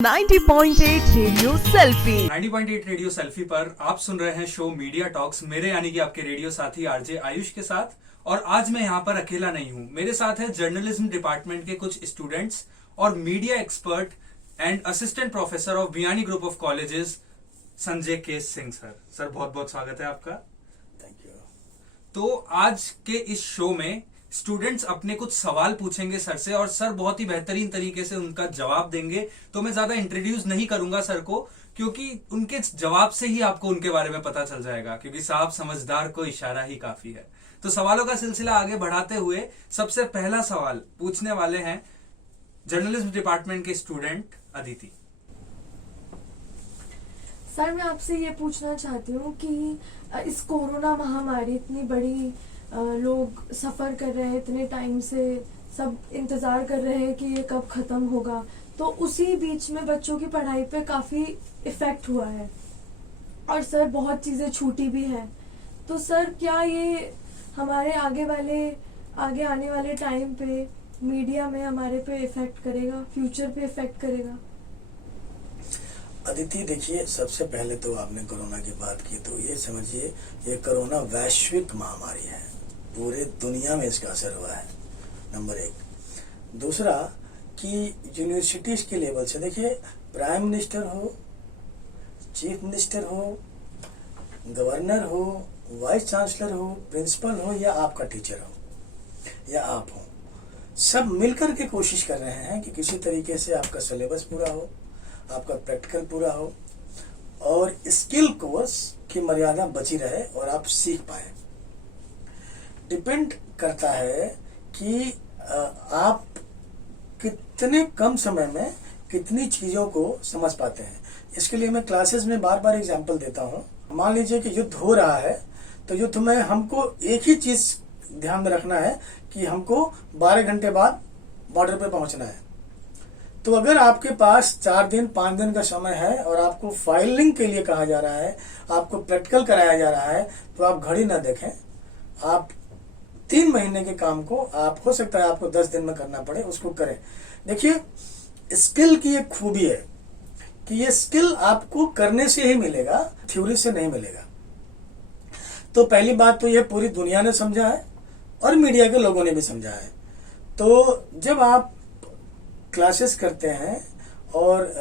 90.8 radio selfie 90.8 radio selfie पर आप सुन रहे हैं शो मीडिया टॉक्स मेरे यानी कि आपके रेडियो साथी आरजे आयुष के साथ। और आज मैं यहाँ पर अकेला नहीं हूँ, मेरे साथ है जर्नलिज्म डिपार्टमेंट के कुछ स्टूडेंट्स और media expert and assistant professor of Bhiwani group of colleges Sanjay के सिंह सर। सर बहुत बहुत स्वागत है आपका। Thank you. तो आज के इस शो में स्टूडेंट्स अपने कुछ सवाल पूछेंगे सर से और सर बहुत ही बेहतरीन तरीके से उनका जवाब देंगे। तो मैं ज्यादा इंट्रोड्यूस नहीं करूंगा सर को, क्योंकि उनके जवाब से ही आपको उनके बारे में पता चल जाएगा, क्योंकि साहब समझदार को इशारा ही काफी है। तो सवालों का सिलसिला आगे बढ़ाते हुए सबसे पहला सवाल पूछने वाले हैं जर्नलिज्म डिपार्टमेंट के स्टूडेंट अदिति। सर मैं आपसे ये पूछना चाहती हूँ कि इस कोरोना महामारी इतनी बड़ी लोग सफ़र कर रहे हैं, इतने टाइम से सब इंतज़ार कर रहे हैं कि ये कब ख़त्म होगा, तो उसी बीच में बच्चों की पढ़ाई पे काफ़ी इफ़ेक्ट हुआ है और सर बहुत चीज़ें छूटी भी हैं। तो सर क्या ये हमारे आगे आने वाले टाइम पे मीडिया में हमारे पे इफ़ेक्ट करेगा, फ्यूचर पे इफ़ेक्ट करेगा? अदिति देखिए, सबसे पहले तो आपने कोरोना की बात की, तो ये समझिए ये कोरोना वैश्विक महामारी है, पूरे दुनिया में इसका असर हुआ है, नंबर एक। दूसरा कि यूनिवर्सिटीज के लेवल से देखिए, प्राइम मिनिस्टर हो, चीफ मिनिस्टर हो, गवर्नर हो, वाइस चांसलर हो, प्रिंसिपल हो या आपका टीचर हो या आप हो, सब मिलकर के कोशिश कर रहे हैं कि किसी तरीके से आपका सिलेबस पूरा हो, आपका प्रैक्टिकल पूरा हो और स्किल कोर्स की मर्यादा बची रहे और आप सीख पाए। डिपेंड करता है कि आप कितने कम समय में कितनी चीज़ों को समझ पाते हैं। इसके लिए मैं क्लासेस में बार बार एग्जांपल देता हूँ। मान लीजिए कि युद्ध हो रहा है, तो युद्ध में हमको एक ही चीज़ ध्यान में रखना है कि हमको 12 घंटे बाद बॉर्डर पे पहुंचना है। तो अगर आपके पास 4 दिन 5 दिन का समय है और आपको फाइलिंग के लिए कहा जा रहा है, आपको प्रैक्टिकल कराया जा रहा है, तो आप घड़ी ना देखें, आप 3 महीने के काम को आप हो सकता है आपको 10 दिन में करना पड़े, उसको करें। देखिए, स्किल की एक खूबी है कि ये स्किल आपको करने से ही मिलेगा, थ्योरी से नहीं मिलेगा। तो पहली बात तो ये पूरी दुनिया ने समझा है और मीडिया के लोगों ने भी समझा है। तो जब आप क्लासेस करते हैं और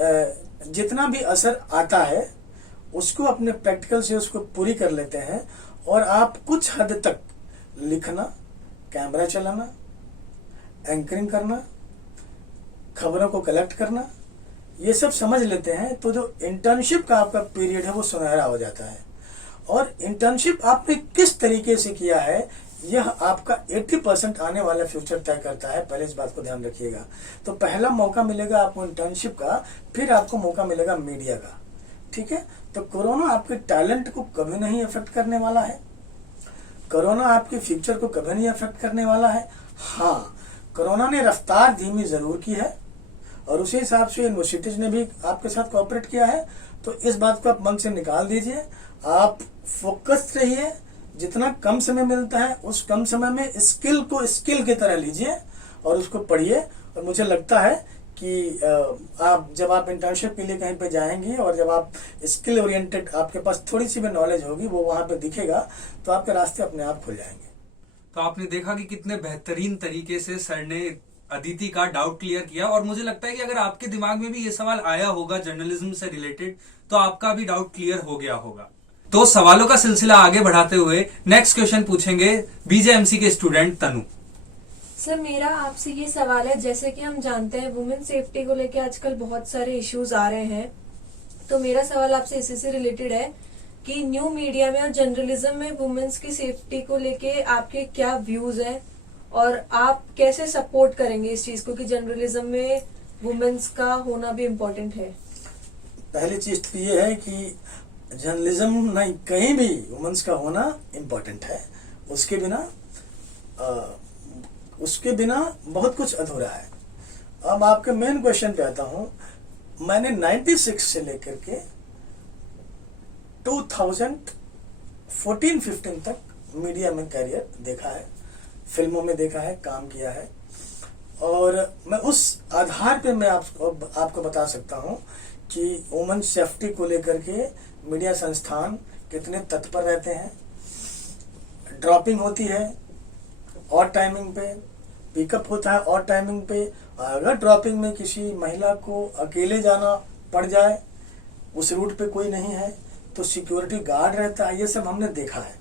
जितना भी असर आता है उसको अपने प्रैक्टिकल से उसको पूरी कर लेते हैं और आप कुछ हद तक लिखना, कैमरा चलाना, एंकरिंग करना, खबरों को कलेक्ट करना, ये सब समझ लेते हैं, तो जो इंटर्नशिप का आपका पीरियड है वो सुनहरा हो जाता है। और इंटर्नशिप आपने किस तरीके से किया है, यह आपका 80% आने वाला फ्यूचर तय करता है। पहले इस बात को ध्यान रखिएगा। तो पहला मौका मिलेगा आपको इंटर्नशिप का, फिर आपको मौका मिलेगा मीडिया का। ठीक है, तो कोरोना आपके टैलेंट को कभी नहीं अफेक्ट करने वाला है, कोरोना आपके फ्यूचर को कभी नहीं अफेक्ट करने वाला है। हाँ, कोरोना ने रफ्तार धीमी जरूर की है और उसी हिसाब से यूनिवर्सिटीज ने भी आपके साथ कोऑपरेट किया है। तो इस बात को आप मन से निकाल दीजिए, आप फोकस रहिए। जितना कम समय मिलता है उस कम समय में स्किल को स्किल की तरह लीजिए और उसको पढ़िए। और मुझे लगता है कि आप जब आप इंटर्नशिप के लिए कहीं पे जाएंगे और जब आप स्किल ओरिएंटेड आपके पास थोड़ी सी भी नॉलेज होगी, वो वहां पे दिखेगा, तो आपके रास्ते अपने आप खुल जाएंगे। तो आपने देखा कि कितने बेहतरीन तरीके से सर ने अदिति का डाउट क्लियर किया। और मुझे लगता है कि अगर आपके दिमाग में भी ये सवाल आया होगा जर्नलिज्म से रिलेटेड, तो आपका भी डाउट क्लियर हो गया होगा। तो सवालों का सिलसिला आगे बढ़ाते हुए नेक्स्ट क्वेश्चन पूछेंगे बीजेएमसी के स्टूडेंट तनु। सर मेरा आपसे ये सवाल है, जैसे कि हम जानते हैं वुमेन सेफ्टी को लेके आजकल बहुत सारे इश्यूज आ रहे हैं, तो मेरा सवाल आपसे इसी से रिलेटेड है कि न्यू मीडिया में और जर्नलिज्म में वुमेन्स की सेफ्टी को लेके आपके क्या व्यूज हैं और आप कैसे सपोर्ट करेंगे इस चीज को कि जर्नलिज्म में वुमेन्स का होना भी इम्पोर्टेंट है? पहली चीज तो ये है कि जर्नलिज्म नहीं, कहीं भी वुमेन्स का होना इम्पोर्टेंट है। उसके बिना बहुत कुछ अधूरा है। अब आपके मेन क्वेश्चन पे आता हूं। मैंने 96 से लेकर के 2014-15 तक मीडिया में करियर देखा है, फिल्मों में देखा है, काम किया है। और मैं उस आधार पे मैं आपको बता सकता हूं कि वुमेन सेफ्टी को लेकर के मीडिया संस्थान कितने तत्पर रहते हैं। ड्रॉपिंग होती है और टाइमिंग पे, पिकअप होता है और टाइमिंग पे। अगर ड्रॉपिंग में किसी महिला को अकेले जाना पड़ जाए, उस रूट पे कोई नहीं है, तो सिक्योरिटी गार्ड रहता है। ये सब हमने देखा है।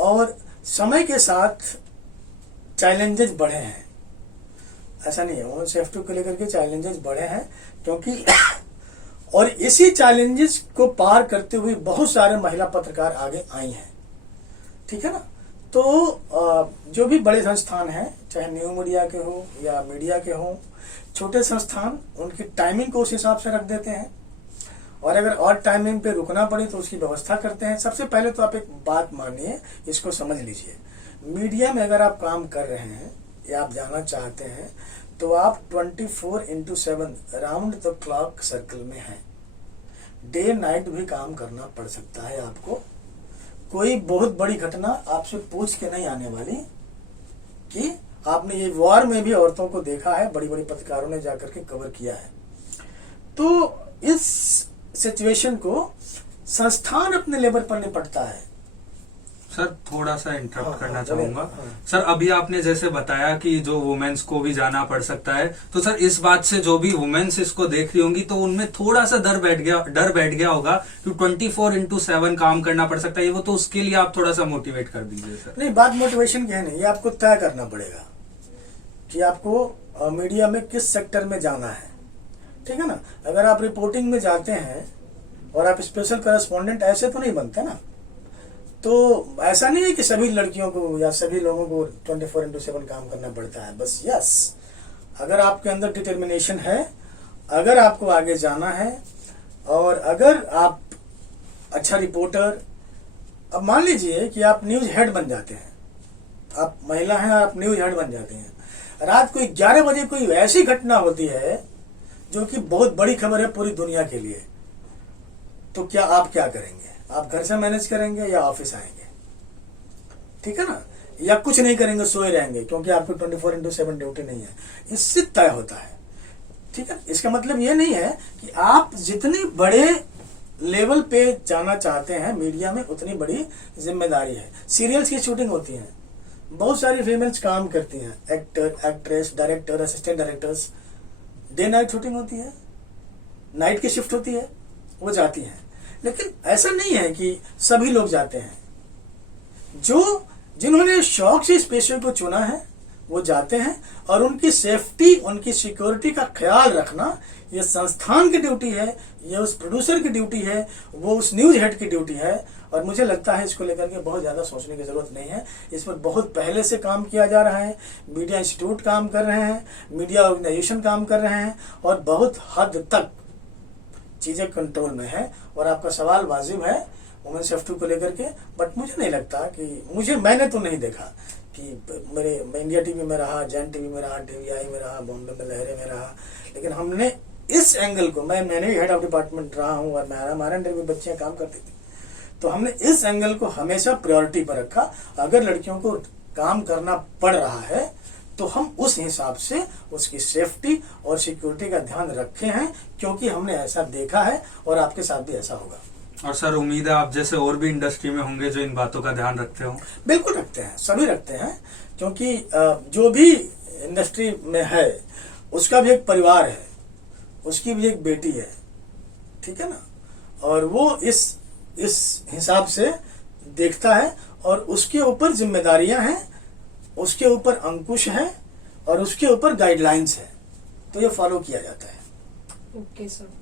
और समय के साथ चैलेंजेस बढ़े हैं, ऐसा नहीं है, वुमेन सेफ्टी को लेकर के चैलेंजेस बढ़े हैं, क्योंकि और इसी चैलेंजेस को पार करते हुए बहुत सारे महिला पत्रकार आगे आई हैं, ठीक है ना। तो जो भी बड़े संस्थान हैं, चाहे न्यू मीडिया के हो या मीडिया के हो, छोटे संस्थान उनकी टाइमिंग को उस हिसाब से रख देते हैं, और अगर और टाइमिंग पे रुकना पड़े तो उसकी व्यवस्था करते हैं। सबसे पहले तो आप एक बात मानिए, इसको समझ लीजिए, मीडिया में अगर आप काम कर रहे हैं या आप जाना चाहते हैं तो आप 24/7 राउंड द क्लॉक सर्कल में हैं। डे नाइट भी काम करना पड़ सकता है आपको। कोई बहुत बड़ी घटना आपसे पूछ के नहीं आने वाली कि आपने ये वॉर में भी औरतों को देखा है, बड़ी बड़ी पत्रकारों ने जाकर के कवर किया है। तो इस सिचुएशन को संस्थान अपने लेवल पर निपटता है। सर थोड़ा सा इंटरप्ट करना हाँ, चाहूंगा। हाँ। सर अभी आपने जैसे बताया कि जो वुमेन्स को भी जाना पड़ सकता है, तो सर इस बात से जो भी वुमेन्स इसको देख रही होंगी तो उनमें थोड़ा सा डर बैठ गया होगा कि 24/7 काम करना पड़ सकता है। वो तो उसके लिए आप थोड़ा सा मोटिवेट कर दीजिए सर। नहीं, बात मोटिवेशन की है नहीं, ये आपको तय करना पड़ेगा कि आपको मीडिया में किस सेक्टर में जाना है, ठीक है ना। अगर आप रिपोर्टिंग में जाते हैं और आप स्पेशल करस्पॉन्डेंट, ऐसे तो नहीं बनते ना। तो ऐसा नहीं है कि सभी लड़कियों को या सभी लोगों को 24/7 काम करना पड़ता है। बस यस, अगर आपके अंदर डिटर्मिनेशन है, अगर आपको आगे जाना है, और अगर आप अच्छा रिपोर्टर, अब मान लीजिए कि आप न्यूज हेड बन जाते हैं, आप महिला हैं और आप न्यूज हेड बन जाते हैं, रात को 11 बजे कोई ऐसी घटना होती है जो कि बहुत बड़ी खबर है पूरी दुनिया के लिए, तो क्या आप क्या करेंगे? आप घर से मैनेज करेंगे या ऑफिस आएंगे? ठीक है ना, या कुछ नहीं करेंगे, सोए रहेंगे, क्योंकि आपको 24/7 ड्यूटी नहीं है। इससे तय होता है, ठीक है। इसका मतलब ये नहीं है कि आप जितने बड़े लेवल पे जाना चाहते हैं मीडिया में, उतनी बड़ी जिम्मेदारी है। सीरियल्स की शूटिंग होती है, बहुत सारी फीमेल्स काम करती हैं, actor, actress, director, assistant directors. Day night shooting होती है, नाइट की शिफ्ट होती है, वो जाती हैं। लेकिन ऐसा नहीं है कि सभी लोग जाते हैं। जिन्होंने शौक से इस पेशे को चुना है वो जाते हैं, और उनकी सेफ्टी, उनकी सिक्योरिटी का ख्याल रखना ये संस्थान की ड्यूटी है, ये उस प्रोड्यूसर की ड्यूटी है, वो उस न्यूज हेड की ड्यूटी है। और मुझे लगता है इसको लेकर के बहुत ज्यादा सोचने की जरूरत नहीं है। इस पर बहुत पहले से काम किया जा रहा है। मीडिया इंस्टीट्यूट काम कर रहे हैं, मीडिया ऑर्गेनाइजेशन काम कर रहे हैं, और बहुत हद तक चीजें कंट्रोल में है। और आपका सवाल वाजिब है वुमेन सेफ्टी को लेकर के, बट मुझे नहीं लगता कि मैंने तो नहीं देखा कि मैं इंडिया टीवी में रहा, जैन टीवी में रहा, DVI में रहा, बॉम्बे में लहरे में रहा, लेकिन हमने इस एंगल को, मैंने भी हेड ऑफ डिपार्टमेंट रहा हूँ और हमारे अंडर भी बच्चियां काम करती थी, तो हमने इस एंगल को हमेशा प्रायोरिटी पर रखा। अगर लड़कियों को काम करना पड़ रहा है तो हम उस हिसाब से उसकी सेफ्टी और सिक्योरिटी का ध्यान रखे हैं, क्योंकि हमने ऐसा देखा है और आपके साथ भी ऐसा होगा। और सर उम्मीद है आप जैसे और भी इंडस्ट्री में होंगे जो इन बातों का ध्यान रखते हो। बिल्कुल रखते हैं, सभी रखते हैं, क्योंकि जो भी इंडस्ट्री में है उसका भी एक परिवार है, उसकी भी एक बेटी है, ठीक है ना। और वो इस हिसाब से देखता है, और उसके ऊपर जिम्मेदारियां हैं, उसके ऊपर अंकुश है, और उसके ऊपर गाइडलाइंस है, तो ये फॉलो किया जाता है। Okay sir.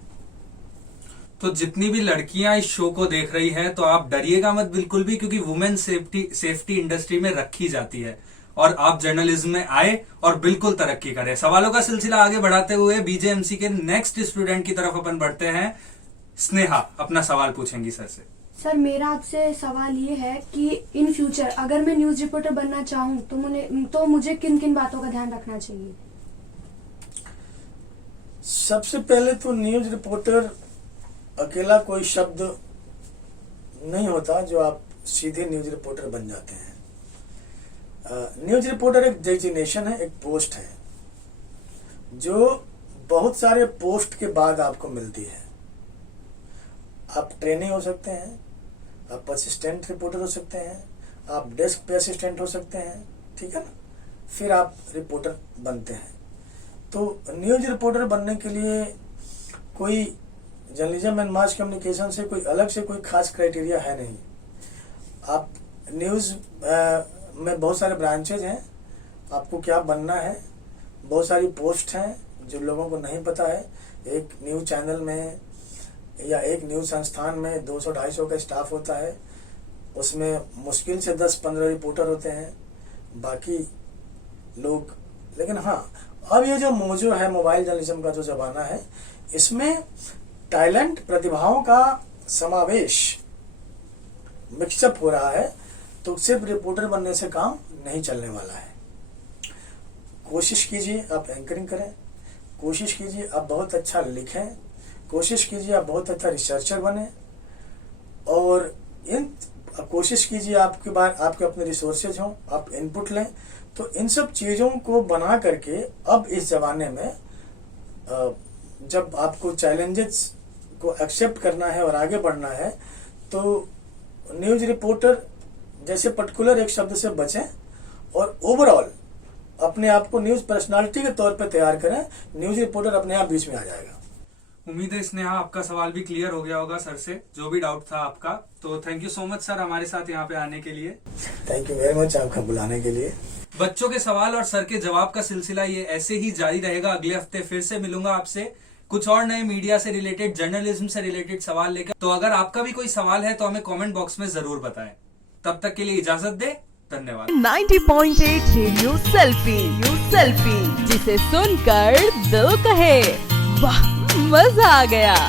तो जितनी भी लड़कियां इस शो को देख रही हैं तो आप डरिएगा मत बिल्कुल भी, क्योंकि वुमेन सेफ्टी इंडस्ट्री में रखी जाती है, और आप जर्नलिज्म में आए और बिल्कुल तरक्की करें। सवालों का सिलसिला आगे बढ़ाते हुए BJMC के नेक्स्ट स्टूडेंट की तरफ अपन बढ़ते हैं। स्नेहा अपना सवाल पूछेंगी सर से। सर मेरा आपसे सवाल ये है कि इन फ्यूचर अगर मैं न्यूज रिपोर्टर बनना चाहूँ तो मुझे किन किन बातों का ध्यान रखना चाहिए? सबसे पहले तो न्यूज रिपोर्टर अकेला कोई शब्द नहीं होता जो आप सीधे न्यूज रिपोर्टर बन जाते हैं। न्यूज रिपोर्टर एक डेजिग्नेशन है, एक पोस्ट है जो बहुत सारे पोस्ट के बाद आपको मिलती है। आप ट्रेनी हो सकते हैं, आप असिस्टेंट रिपोर्टर हो सकते हैं, आप डेस्क पे असिस्टेंट हो सकते हैं, ठीक है ना, फिर आप रिपोर्टर बनते हैं। तो न्यूज रिपोर्टर बनने के लिए कोई जर्नलिज्म एंड मास कम्युनिकेशन से कोई अलग से कोई खास क्राइटेरिया है नहीं। आप न्यूज़ में बहुत सारे ब्रांचेज हैं, आपको क्या बनना है, बहुत सारी पोस्ट हैं जो लोगों को नहीं पता है। एक न्यूज़ चैनल में या एक न्यूज़ संस्थान में 200-250 का स्टाफ होता है, उसमें मुश्किल से 10-15 रिपोर्टर होते हैं, बाकी लोग। लेकिन हाँ, अब ये जो मौजूद है मोबाइल जर्नलिज्म का जो ज़माना है, इसमें टैलेंट, प्रतिभाओं का समावेश, मिक्सअप हो रहा है, तो सिर्फ रिपोर्टर बनने से काम नहीं चलने वाला है। कोशिश कीजिए आप एंकरिंग करें, कोशिश कीजिए आप बहुत अच्छा लिखें, कोशिश कीजिए आप बहुत अच्छा रिसर्चर बने, और कोशिश कीजिए आपके अपने रिसोर्सेज हों, आप इनपुट लें। तो इन सब चीज़ों को बना करके अब इस ज़माने में जब आपको चैलेंजेस को एक्सेप्ट करना है और आगे बढ़ना है, तो न्यूज़ रिपोर्टर जैसे पर्टिकुलर एक शब्द से बचें और ओवरऑल अपने आप को न्यूज़ पर्सनालिटी के तौर पर तैयार करें। न्यूज़ रिपोर्टर अपने आप बीच में आ जाएगा। उम्मीद है स्नेहा आपका सवाल भी क्लियर हो गया होगा सर से, जो भी डाउट था आपका। तो thank you so much sir हमारे साथ यहाँ पे आने के लिए। थैंक यू वेरी मच आपका बुलाने के लिए। बच्चों के सवाल और सर के जवाब का सिलसिला ये ऐसे ही जारी रहेगा। अगले हफ्ते फिर से मिलूंगा आपसे कुछ और नए मीडिया से रिलेटेड, जर्नलिज्म से रिलेटेड सवाल लेकर। तो अगर आपका भी कोई सवाल है तो हमें कमेंट बॉक्स में जरूर बताएं। तब तक के लिए इजाजत दे, धन्यवाद। 90.8 रेडियो सेल्फी, जिसे सुनकर दिल कहे वाह, मजा आ गया।